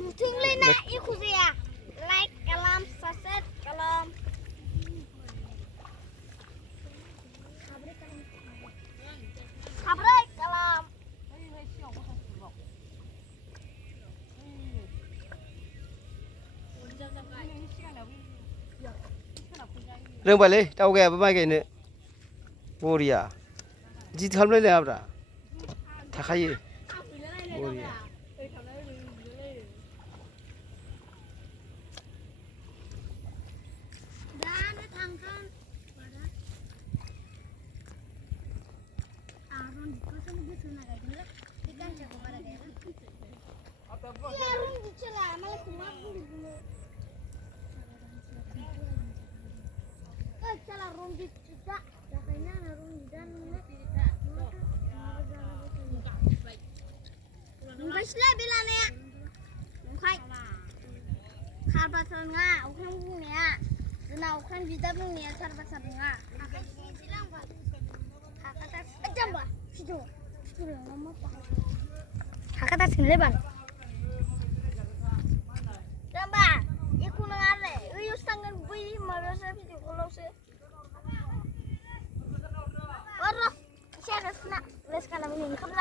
Tinggalin na ikut ya. Like kalam, subscribe kalam. Subscribe kalam. Rừng bài lấy, tao ghé với mai cái nữa. Vô đi à? Chỉ thầm lấy làm ra. Thà khai gì? Vô đi à? Sila bilang ya, mungkin karba serunga, ukang bunga, zina ukang bida bunga karba serunga. Hakata jamba, situ, situ ngomong apa? Hakata singleban. Jamba, ikut ngare, uyus tangan bui marasa situ kalau se. Orang, siapa nak les kana bunga kabla.